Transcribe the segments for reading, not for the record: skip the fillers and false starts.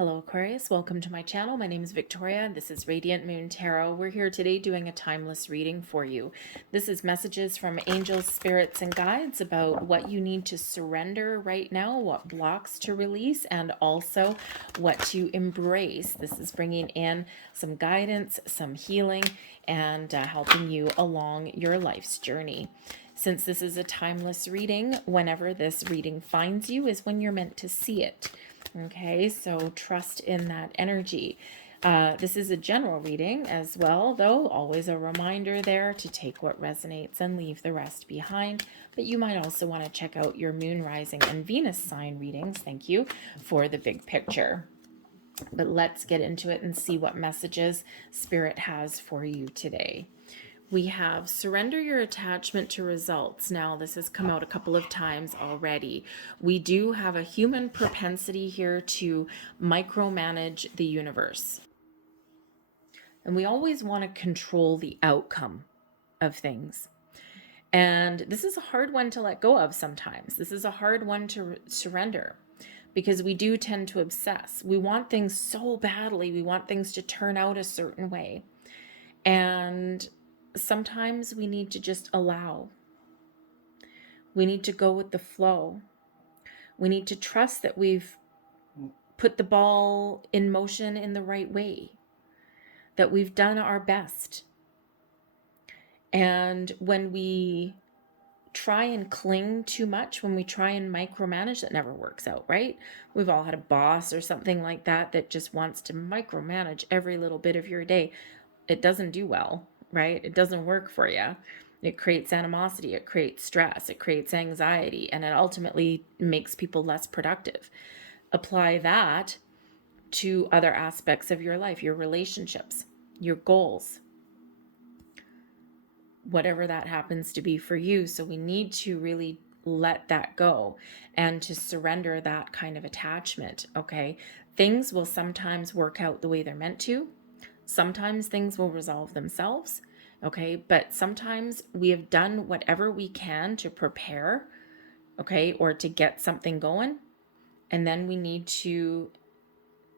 Hello Aquarius, welcome to my channel. My name is Victoria and this is Radiant Moon Tarot. We're here today doing a timeless reading for you. This is messages from angels, spirits, and guides about what you need to surrender right now, what blocks to release, and also what to embrace. This is bringing in some guidance, some healing, and helping you along your life's journey. Since this is a timeless reading, whenever this reading finds you is when you're meant to see it. Okay, so trust in that energy. This is a general reading as well, though. Always a reminder there to take what resonates and leave the rest behind. But you might also want to check out your moon, rising, and Venus sign readings. Thank you for the big picture. But let's get into it and see what messages Spirit has for you today. We have surrender your attachment to results. Now, this has come out a couple of times already. We do have a human propensity here to micromanage the universe. And we always want to control the outcome of things. And this is a hard one to let go of sometimes. This is a hard one to surrender because we do tend to obsess. We want things so badly. We want things to turn out a certain way. And sometimes we need to just allow. We need to go with the flow. We need to trust that we've put the ball in motion in the right way, that we've done our best. And when we try and cling too much, when we try and micromanage, that never works out, right? We've all had a boss or something like that that just wants to micromanage every little bit of your day. It doesn't do well, right? It doesn't work for you. It creates animosity, it creates stress, it creates anxiety, and it ultimately makes people less productive. Apply that to other aspects of your life, your relationships, your goals, whatever that happens to be for you. So we need to really let that go and to surrender that kind of attachment, okay? Things will sometimes work out the way they're meant to. Sometimes things will resolve themselves, okay? But sometimes we have done whatever we can to prepare, okay, or to get something going. And then we need to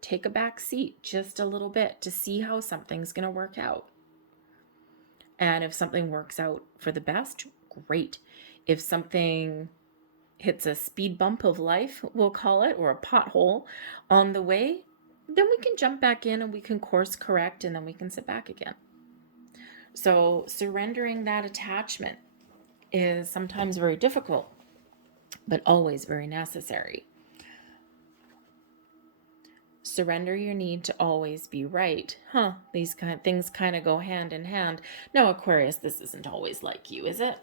take a back seat just a little bit to see how something's going to work out. And if something works out for the best, great. If something hits a speed bump of life, we'll call it, or a pothole on the way, then we can jump back in and we can course correct and then we can sit back again. So surrendering that attachment is sometimes very difficult, but always very necessary. Surrender your need to always be right. These kind of things kind of go hand in hand. Now, Aquarius, this isn't always like you, is it?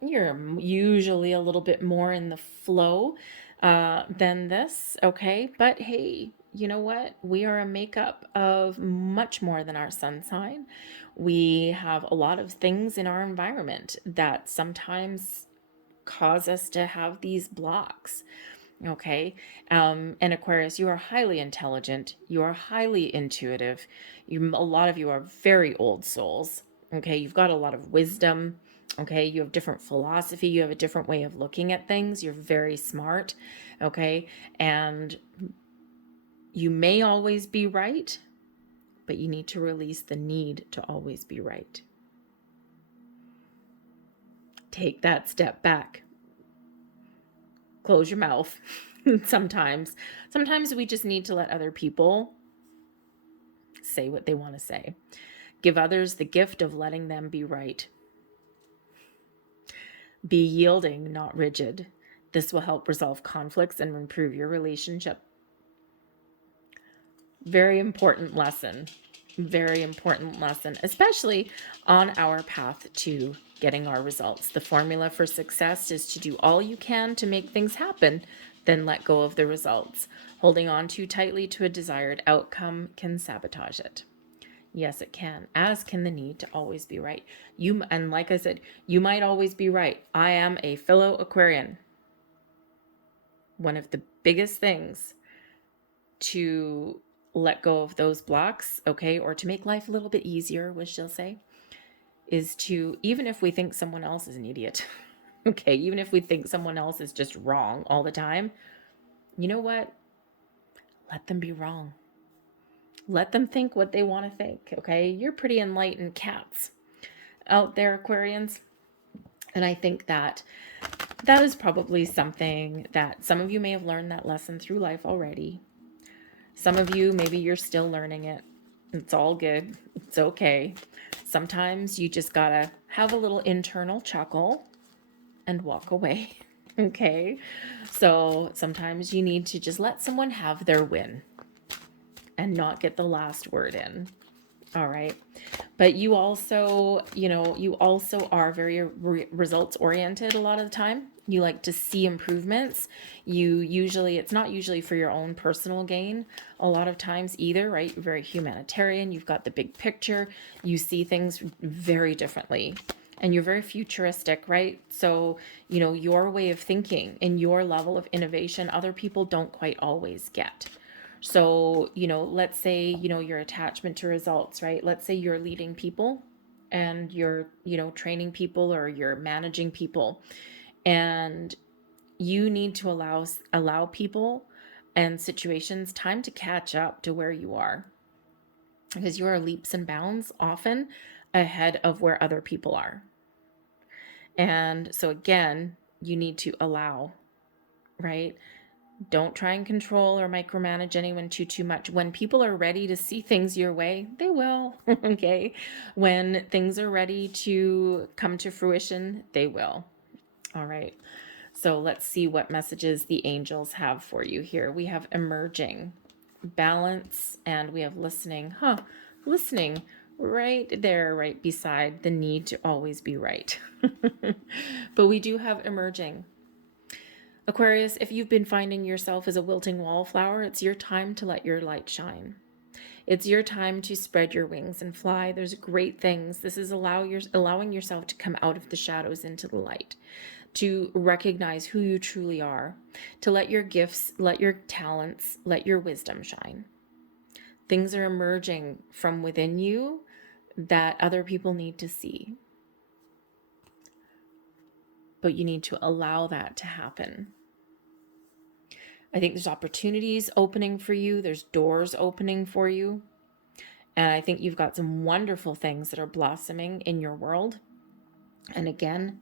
You're usually a little bit more in the flow than this, okay? But hey, you know what? We are a makeup of much more than our sun sign. We have a lot of things in our environment that sometimes cause us to have these blocks. Okay. And Aquarius, you are highly intelligent. You are highly intuitive. A lot of you are very old souls. Okay. You've got a lot of wisdom. Okay. You have different philosophy. You have a different way of looking at things. You're very smart. Okay. And you may always be right, but you need to release the need to always be right. Take that step back. Close your mouth. Sometimes we just need to let other people say what they want to say. Give others the gift of letting them be right. Be yielding, not rigid. This will help resolve conflicts and improve your relationship. Very important lesson. Very important lesson, especially on our path to getting our results. The formula for success is to do all you can to make things happen, then let go of the results. Holding on too tightly to a desired outcome can sabotage it. Yes, it can, as can the need to always be right. And like I said, you might always be right. I am a fellow Aquarian. One of the biggest things to let go of those blocks, okay, or to make life a little bit easier, which she'll say, is to, even if we think someone else is an idiot, okay, even if we think someone else is just wrong all the time, you know what? let them be wrong. Let them think what they want to think, okay? You're pretty enlightened cats out there, Aquarians. And I think that is probably something that some of you may have learned that lesson through life already. Some of you, maybe you're still learning it. It's all good. It's okay. Sometimes you just gotta have a little internal chuckle and walk away. Okay? So sometimes you need to just let someone have their win and not get the last word in. All right. But you also, you also are very results oriented a lot of the time. You like to see improvements. It's not usually for your own personal gain a lot of times either, right? You're very humanitarian. You've got the big picture. You see things very differently. And you're very futuristic, right? So, your way of thinking and your level of innovation, other people don't quite always get. So, let's say, your attachment to results, right? Let's say you're leading people and you're, training people or you're managing people, and you need to allow people and situations time to catch up to where you are, because you are leaps and bounds often ahead of where other people are. And so again, you need to allow, right? Don't try and control or micromanage anyone too much. When people are ready to see things your way, they will. Okay. When things are ready to come to fruition, they will. All right. So let's see what messages the angels have for you here. We have emerging, balance, and we have listening. Listening right there, right beside the need to always be right. But we do have emerging. Aquarius, if you've been finding yourself as a wilting wallflower, it's your time to let your light shine. It's your time to spread your wings and fly. There's great things. This is allowing yourself to come out of the shadows into the light, to recognize who you truly are, to let your gifts, let your talents, let your wisdom shine. Things are emerging from within you that other people need to see. But you need to allow that to happen. I think there's opportunities opening for you. There's doors opening for you. And I think you've got some wonderful things that are blossoming in your world. And again,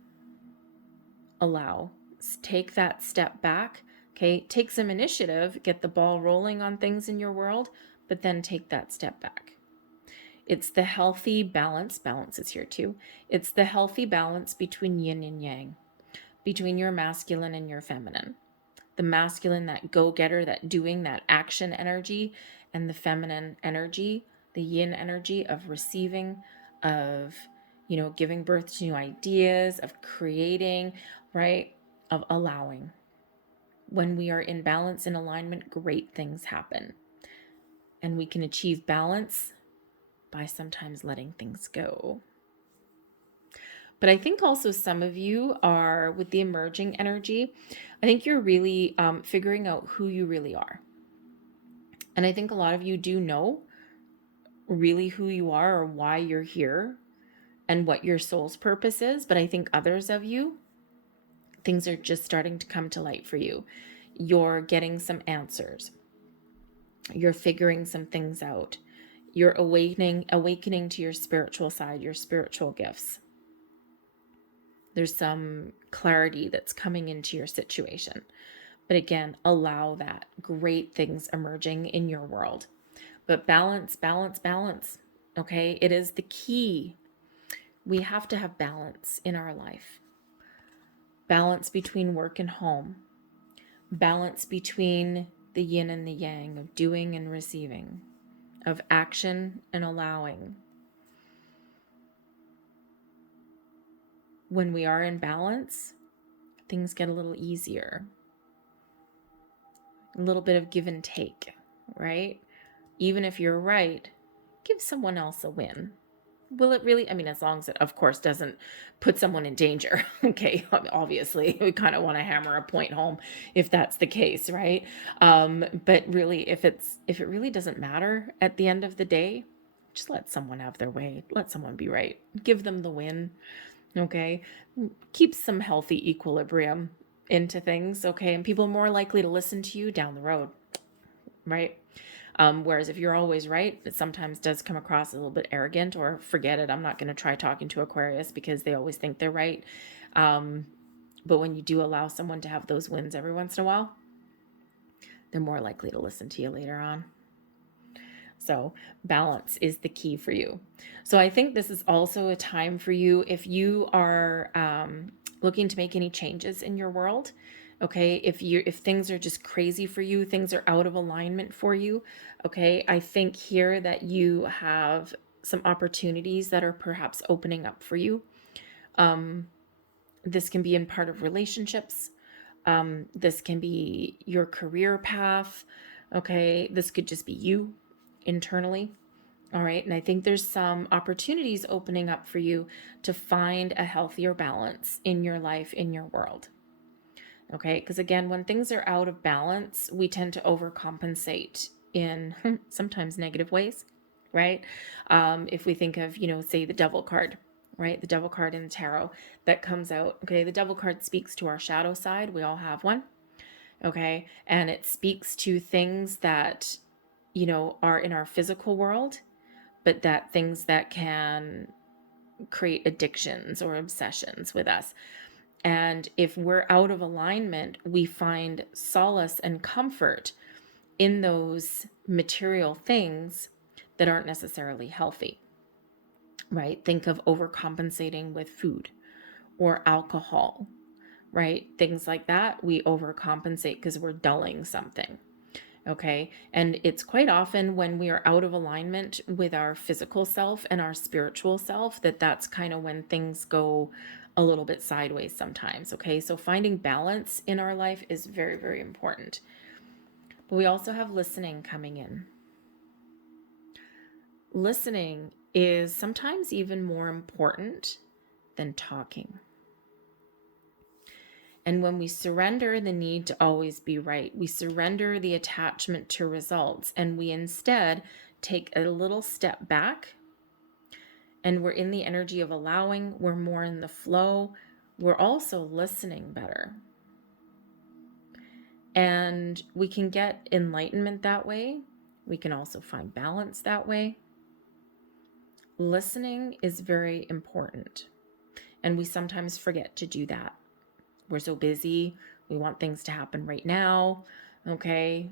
allow. Take that step back. Okay. Take some initiative, get the ball rolling on things in your world, but then take that step back. It's the healthy balance. Balance is here too. It's the healthy balance between yin and yang, between your masculine and your feminine. The masculine, that go-getter, that doing, that action energy, and the feminine energy, the yin energy of receiving, of, giving birth to new ideas, of creating, right? Of allowing. When we are in balance and alignment, great things happen. And we can achieve balance by sometimes letting things go. But I think also some of you are, with the emerging energy, I think you're really figuring out who you really are. And I think a lot of you do know really who you are or why you're here and what your soul's purpose is. But I think others of you, things are just starting to come to light for you. You're getting some answers. You're figuring some things out. You're awakening to your spiritual side, your spiritual gifts. There's some clarity that's coming into your situation. But again, allow that. Great things emerging in your world. But balance, balance, balance. Okay? It is the key. We have to have balance in our life. Balance between work and home. Balance between the yin and the yang, of doing and receiving, of action and allowing. When we are in balance, things get a little easier. A little bit of give and take, right? Even if you're right, give someone else a win. Will it really? I mean, as long as it, of course, doesn't put someone in danger. Okay, obviously, we kind of want to hammer a point home if that's the case, right? But really, if it really doesn't matter at the end of the day, just let someone have their way. Let someone be right. Give them the win. Okay, keep some healthy equilibrium into things. Okay, and people are more likely to listen to you down the road, right? Whereas if you're always right, it sometimes does come across a little bit arrogant, or forget it, I'm not going to try talking to Aquarius because they always think they're right. But when you do allow someone to have those wins every once in a while, they're more likely to listen to you later on. So balance is the key for you. So I think this is also a time for you if you are looking to make any changes in your world. Okay, if things are just crazy for you, things are out of alignment for you. Okay, I think here that you have some opportunities that are perhaps opening up for you. This can be in part of relationships. This can be your career path. Okay, this could just be you internally. All right. And I think there's some opportunities opening up for you to find a healthier balance in your life, in your world. Okay. Because again, when things are out of balance, we tend to overcompensate in sometimes negative ways, right? If we think of, say the devil card, right? The devil card in the tarot that comes out. Okay. The devil card speaks to our shadow side. We all have one. Okay. And it speaks to things that, are in our physical world, but that things that can create addictions or obsessions with us. And if we're out of alignment, we find solace and comfort in those material things that aren't necessarily healthy, right? Think of overcompensating with food or alcohol, right? Things like that. We overcompensate because we're dulling something. Okay. And it's quite often when we are out of alignment with our physical self and our spiritual self that's kind of when things go a little bit sideways sometimes. Okay. So finding balance in our life is very, very important. But we also have listening coming in. Listening is sometimes even more important than talking. And when we surrender the need to always be right, we surrender the attachment to results, and we instead take a little step back, and we're in the energy of allowing, we're more in the flow, we're also listening better. And we can get enlightenment that way. We can also find balance that way. Listening is very important, and we sometimes forget to do that. We're so busy. We want things to happen right now. Okay.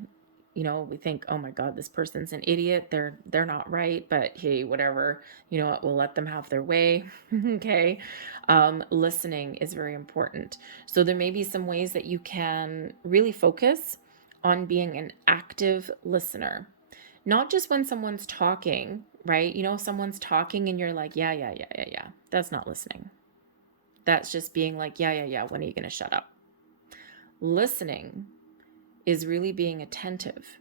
We think, oh my God, this person's an idiot. They're not right, but hey, whatever, we'll let them have their way. Okay. Listening is very important. So there may be some ways that you can really focus on being an active listener, not just when someone's talking, right? Someone's talking and you're like, yeah. That's not listening. That's just being like, yeah. When are you going to shut up? Listening is really being attentive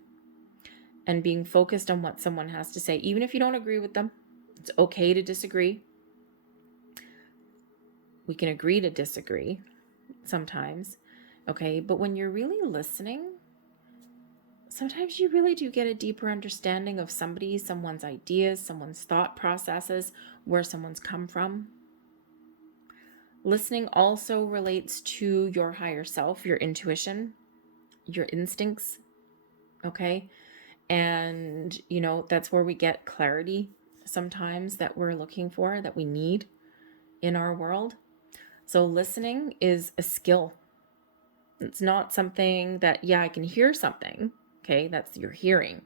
and being focused on what someone has to say. Even if you don't agree with them, it's okay to disagree. We can agree to disagree sometimes. Okay. But when you're really listening, sometimes you really do get a deeper understanding of someone's ideas, someone's thought processes, where someone's come from. Listening also relates to your higher self, your intuition, your instincts. Okay. And, that's where we get clarity sometimes that we're looking for, that we need in our world. So listening is a skill. It's not something that, I can hear something. Okay. That's your hearing.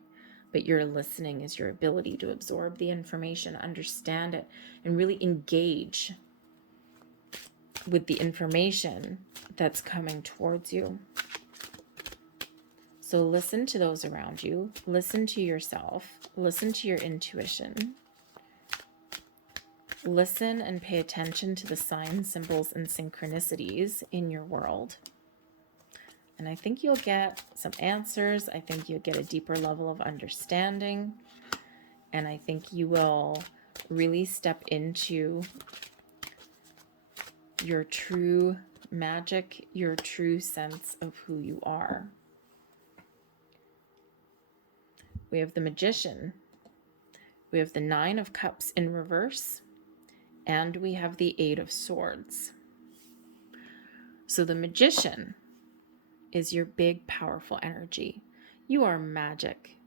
But your listening is your ability to absorb the information, understand it, and really engage with the information that's coming towards you. So listen to those around you, listen to yourself, listen to your intuition, listen and pay attention to the signs, symbols, and synchronicities in your world. And I think you'll get some answers. I think you'll get a deeper level of understanding. And I think you will really step into your true magic, your true sense of who you are. We have the Magician. We have the Nine of Cups in reverse. And we have the Eight of Swords. So the Magician is your big, powerful energy. You are magic.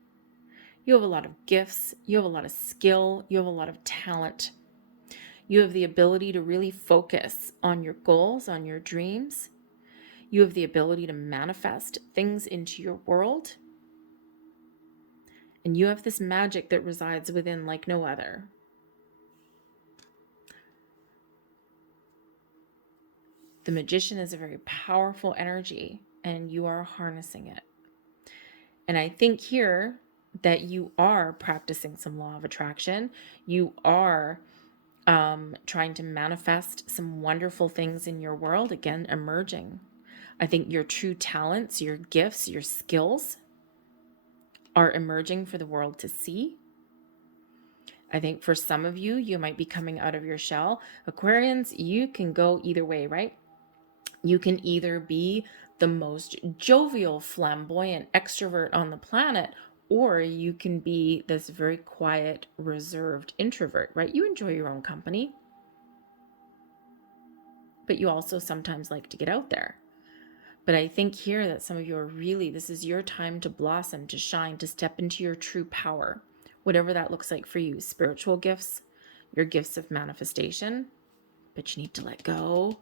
You have a lot of gifts. You have a lot of skill. You have a lot of talent. You have the ability to really focus on your goals, on your dreams. You have the ability to manifest things into your world. And you have this magic that resides within like no other. The Magician is a very powerful energy, and you are harnessing it. And I think here that you are practicing some law of attraction. You are trying to manifest some wonderful things in your world, again, emerging. I think your true talents, your gifts, your skills are emerging for the world to see. I think for some of you, you might be coming out of your shell. Aquarians, you can go either way, right? You can either be the most jovial, flamboyant extrovert on the planet, or you can be this very quiet, reserved introvert, right? You enjoy your own company, but you also sometimes like to get out there. But I think here that some of you are really, this is your time to blossom, to shine, to step into your true power, whatever that looks like for you. Spiritual gifts, your gifts of manifestation, but you need to let go.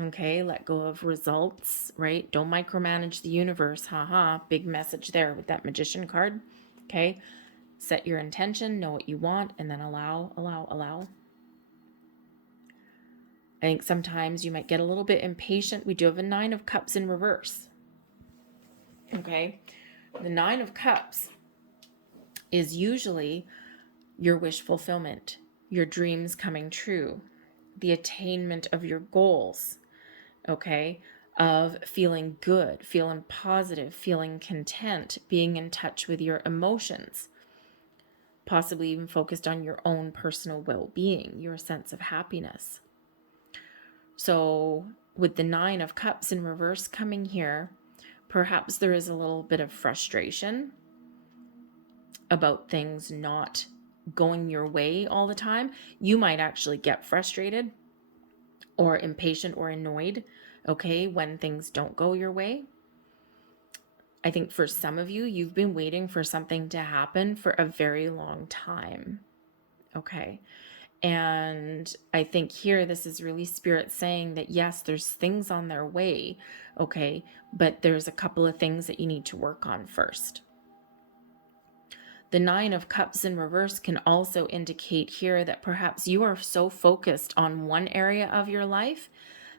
Okay, let go of results, right? Don't micromanage the universe. Haha, big message there with that Magician card. Okay, set your intention, know what you want, and then allow. I think sometimes you might get a little bit impatient. We do have a 9 of Cups in reverse. Okay, the 9 of Cups is usually your wish fulfillment, your dreams coming true, the attainment of your goals, okay, of feeling good, feeling positive, feeling content, being in touch with your emotions, possibly even focused on your own personal well-being, your sense of happiness. So with the 9 of Cups in reverse coming here, perhaps there is a little bit of frustration about things not going your way all the time. You might actually get frustrated or impatient or annoyed, okay, when things don't go your way. I think for some of you, you've been waiting for something to happen for a very long time, okay? And I think here, this is really Spirit saying that, yes, there's things on their way, okay, but there's a couple of things that you need to work on first. The 9 of Cups in reverse can also indicate here that perhaps you are so focused on one area of your life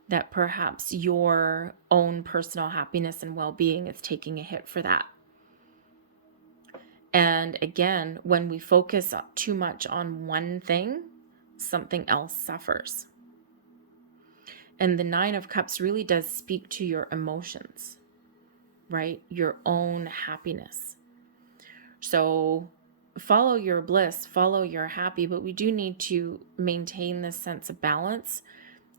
that perhaps your own personal happiness and well-being is taking a hit for that. And again, when we focus too much on one thing, something else suffers. And the 9 of Cups really does speak to your emotions, right? Your own happiness. So follow your bliss, follow your happy, but we do need to maintain this sense of balance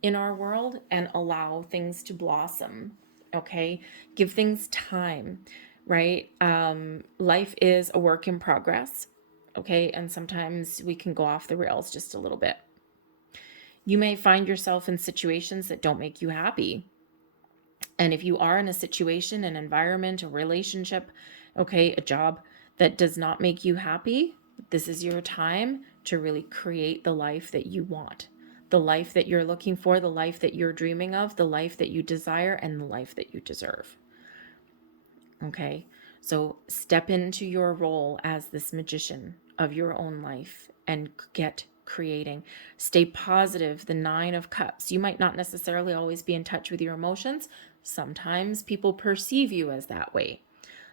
in our world and allow things to blossom, okay? Give things time, right? Life is a work in progress, okay? And sometimes we can go off the rails just a little bit. You may find yourself in situations that don't make you happy. And if you are in a situation, an environment, a relationship, okay, a job that does not make you happy, this is your time to really create the life that you want, the life that you're looking for, the life that you're dreaming of, the life that you desire, and the life that you deserve. Okay, so step into your role as this magician of your own life and get creating. Stay positive. The 9 of Cups. You might not necessarily always be in touch with your emotions. Sometimes people perceive you as that way.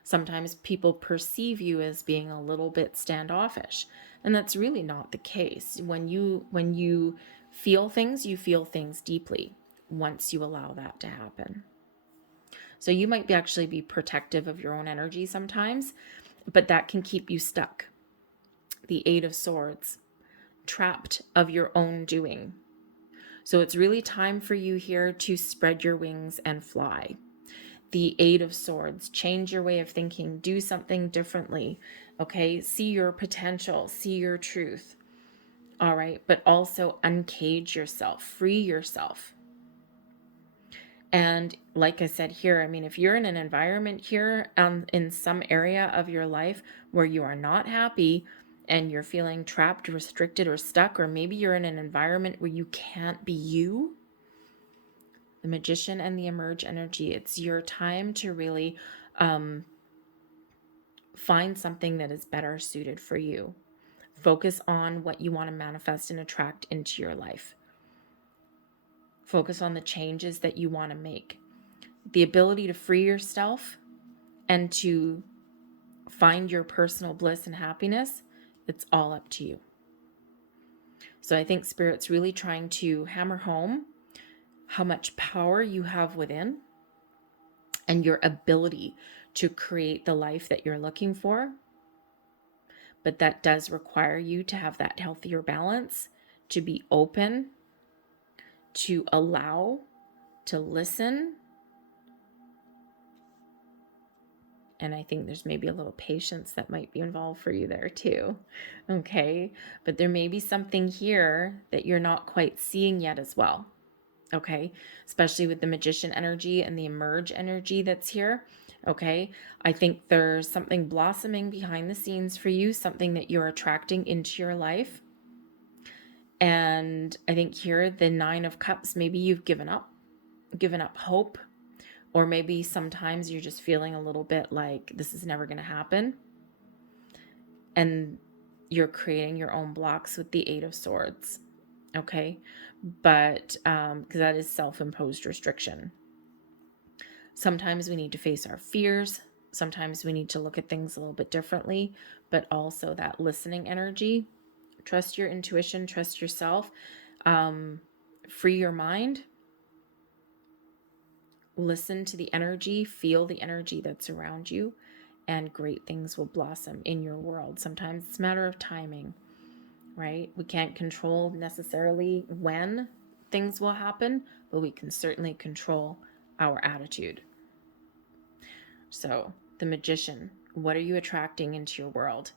Sometimes people perceive you as being a little bit standoffish, and that's really not the case. When you feel things, you feel things deeply once you allow that to happen. So you might actually be protective of your own energy sometimes, but that can keep you stuck. The 8 of Swords, trapped of your own doing. So it's really time for you here to spread your wings and fly. The 8 of Swords, change your way of thinking, do something differently, okay? See your potential, see your truth, all right? But also uncage yourself, free yourself. And like I said here, I mean, if you're in an environment here in some area of your life where you are not happy and you're feeling trapped, restricted, or stuck, or maybe you're in an environment where you can't be you, the Magician and the Emerge energy, it's your time to really find something that is better suited for you. Focus on what you want to manifest and attract into your life. Focus on the changes that you want to make. The ability to free yourself and to find your personal bliss and happiness, it's all up to you. So I think Spirit's really trying to hammer home how much power you have within and your ability to create the life that you're looking for. But that does require you to have that healthier balance, to be open, to allow, to listen. And I think there's maybe a little patience that might be involved for you there too. Okay. But there may be something here that you're not quite seeing yet as well. Okay. Especially with the Magician energy and the Emerge energy that's here. Okay. I think there's something blossoming behind the scenes for you, something that you're attracting into your life. And I think here, the Nine of Cups, maybe you've given up hope. Or maybe sometimes you're just feeling a little bit like this is never going to happen. And you're creating your own blocks with the Eight of Swords. Okay. But because that is self-imposed restriction. Sometimes we need to face our fears. Sometimes we need to look at things a little bit differently, but also that listening energy. Trust your intuition, trust yourself, free your mind. Listen to the energy, feel the energy that's around you, and great things will blossom in your world. Sometimes it's a matter of timing, right? We can't control necessarily when things will happen, but we can certainly control our attitude. So, the Magician, what are you attracting into your world?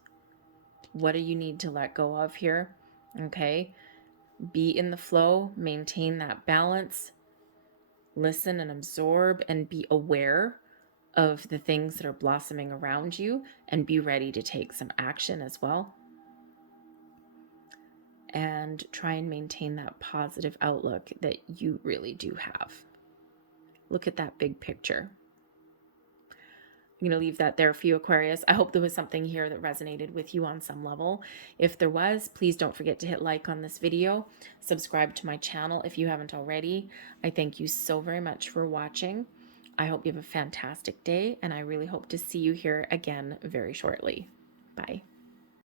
What do you need to let go of here? Okay. Be in the flow, maintain that balance. Listen and absorb and be aware of the things that are blossoming around you and be ready to take some action as well. And try and maintain that positive outlook that you really do have. Look at that big picture. I'm going to leave that there for you, Aquarius. I hope there was something here that resonated with you on some level. If there was, please don't forget to hit like on this video. Subscribe to my channel if you haven't already. I thank you so very much for watching. I hope you have a fantastic day, and I really hope to see you here again very shortly. Bye.